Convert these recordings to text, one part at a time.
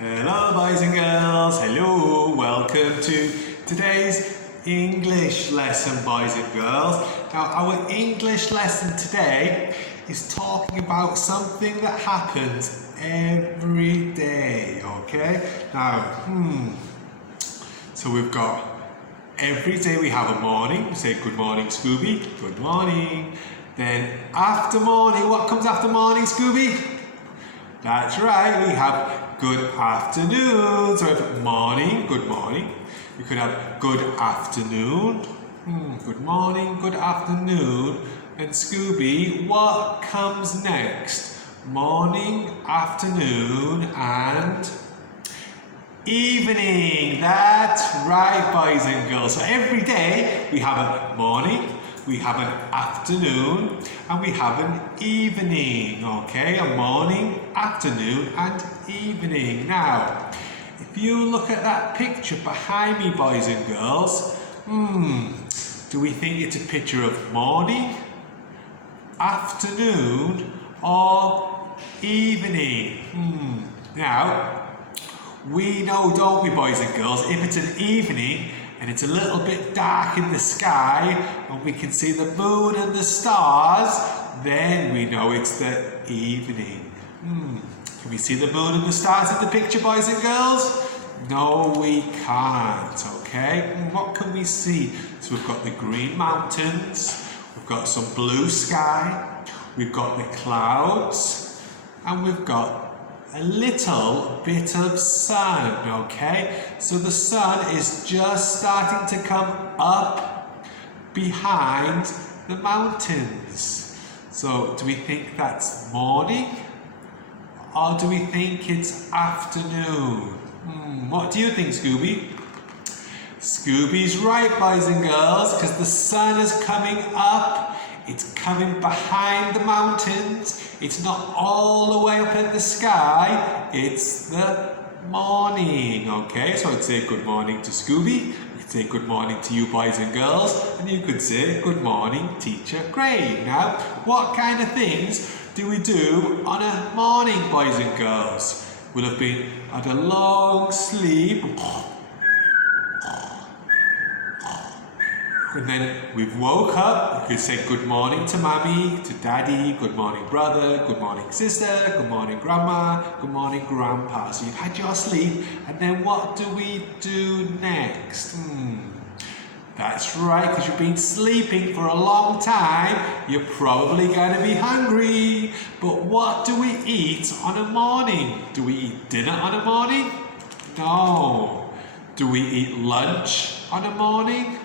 Hello boys and girls, hello, welcome to today's English lesson boys and girls. Now our English lesson today is talking about something that happens every day, okay? Now, so we've got every day we have a morning, we say good morning Scooby, good morning. Then after morning, what comes after morning Scooby? That's right, we have good afternoon. So we have morning, good morning. We could have good afternoon, good morning, good afternoon. And Scooby, what comes next? Morning, afternoon, and evening. That's right, boys and girls. So every day we have a morning, we have an afternoon, and we have an evening, okay? A morning, afternoon, and evening. Now, if you look at that picture behind me, boys and girls, do we think it's a picture of morning, afternoon, or evening? Now, we know, don't we, boys and girls, if it's an evening, and it's a little bit dark in the sky and we can see the moon and the stars, then we know it's the evening. Can we see the moon and the stars in the picture, boys and girls? No, we can't, okay? What can we see? So we've got the green mountains, we've got some blue sky, we've got the clouds, and we've got a little bit of sun, okay? So the sun is just starting to come up behind the mountains. So do we think that's morning? Or do we think it's afternoon? What do you think, Scooby? Scooby's right, boys and girls, because the sun is coming up. It's coming behind the mountains. It's not all the way up in the sky. It's the morning, okay? So I'd say good morning to Scooby. You could say good morning to you boys and girls. And you could say good morning, Teacher Craig. Now, what kind of things do we do on a morning, boys and girls? We'll have been at a long sleep. And then we've woke up, you could say good morning to Mummy, to Daddy, good morning brother, good morning sister, good morning grandma, good morning grandpa. So you've had your sleep, and then what do we do next? That's right, because you've been sleeping for a long time, you're probably going to be hungry. But what do we eat on a morning? Do we eat dinner on a morning? No. Do we eat lunch on a morning?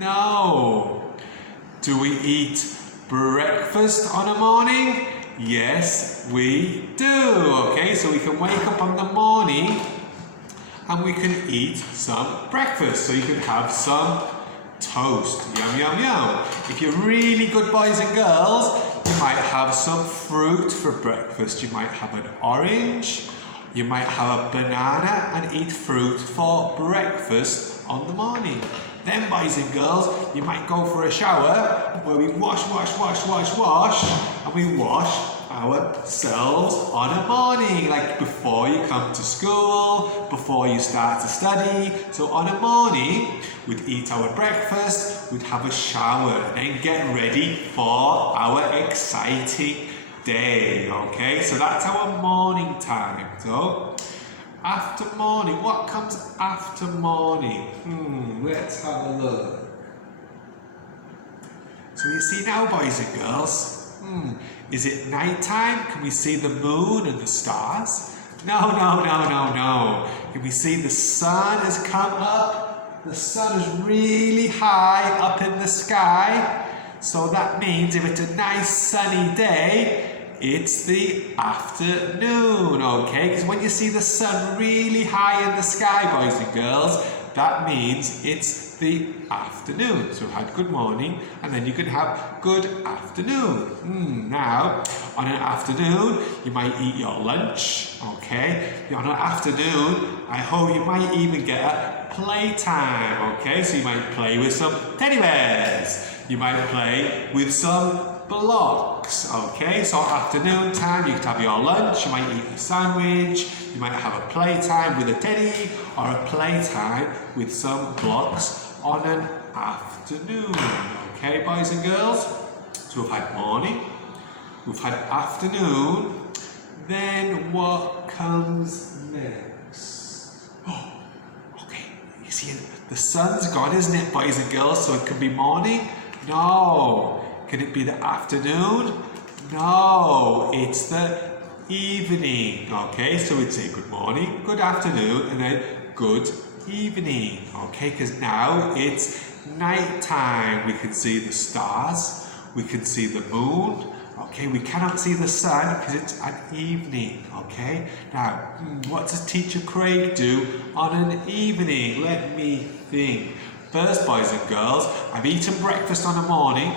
No. Do we eat breakfast on a morning? Yes, we do. Okay, so we can wake up on the morning and we can eat some breakfast. So you can have some toast. Yum, yum, yum. If you're really good boys and girls, you might have some fruit for breakfast. You might have an orange. You might have a banana and eat fruit for breakfast on the morning. Then, boys and girls, you might go for a shower where we wash, and we wash ourselves on a morning, like before you come to school, before you start to study. So on a morning, we'd eat our breakfast, we'd have a shower, and then get ready for our exciting day, okay? So that's our morning time. So after morning, what comes after morning? Let's have a look. So you see now, boys and girls, is it night time? Can we see the moon and the stars? No. Can we see the sun has come up? The sun is really high up in the sky. So that means if it's a nice sunny day, it's the afternoon, okay? Because when you see the sun really high in the sky, boys and girls, that means it's the afternoon. So we've had good morning, and then you can have good afternoon. Now, on an afternoon, you might eat your lunch, okay? On an afternoon, I hope you might even get a playtime, okay? So you might play with some teddy bears. You might play with some blocks. Okay, so afternoon time, you could have your lunch, you might eat a sandwich, you might have a playtime with a teddy, or a playtime with some blocks on an afternoon. Okay, boys and girls? So we've had morning, we've had afternoon, then what comes next? Oh, okay, you see, the sun's gone, isn't it, boys and girls? So it could be morning? No. Can it be the afternoon? No, it's the evening. Okay, so we'd say good morning, good afternoon, and then good evening. Okay, because now it's night time. We can see the stars, we can see the moon. Okay, we cannot see the sun because it's an evening. Okay, now what does Teacher Craig do on an evening? Let me think. First, boys and girls, I've eaten breakfast on a morning,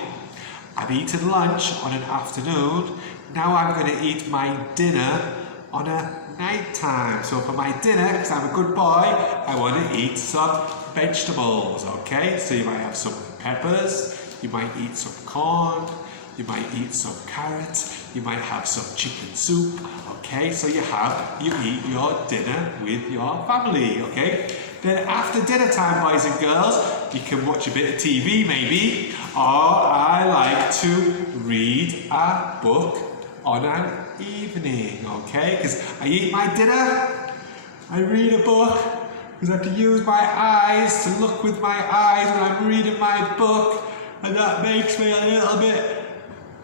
I've eaten lunch on an afternoon, now I'm going to eat my dinner on a night time. So for my dinner, because I'm a good boy, I want to eat some vegetables, okay? So you might have some peppers, you might eat some corn, you might eat some carrots, you might have some chicken soup, okay? So you eat your dinner with your family, okay? Then after dinner time, boys and girls, you can watch a bit of TV maybe, or I like to read a book on an evening, okay? Because I eat my dinner, I read a book, because I have to use my eyes to look with my eyes when I'm reading my book, and that makes me a little bit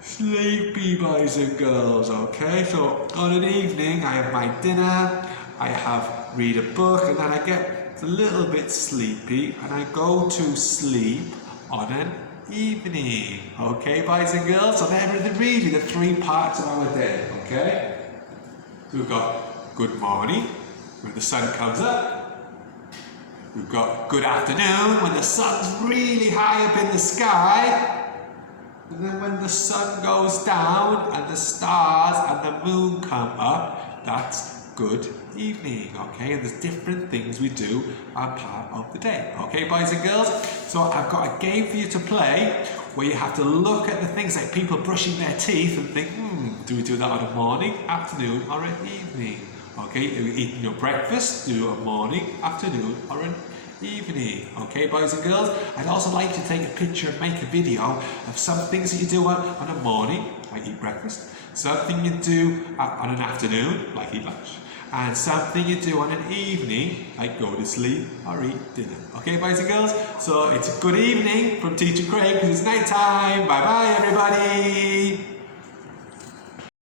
sleepy, boys and girls, okay? So on an evening, I have my dinner, I read a book, and then I get a little bit sleepy, and I go to sleep on an evening. Okay, boys and girls? So they're really the three parts of our day, okay? So we've got good morning, when the sun comes up. We've got good afternoon, when the sun's really high up in the sky. And then when the sun goes down and the stars and the moon come up, that's good evening, okay? And there's different things we do as part of the day, okay, boys and girls? So I've got a game for you to play where you have to look at the things like people brushing their teeth and think, do we do that on a morning, afternoon, or an evening? Okay, you're eating your breakfast, do a morning, afternoon, or an evening, okay, boys and girls? I'd also like to take a picture and make a video of some things that you do on a morning, like eat breakfast, something you do on an afternoon, like eat lunch, and something you do on an evening, like go to sleep or eat dinner. Okay, boys and girls? So it's a good evening from Teacher Craig because it's night time. Bye bye, everybody.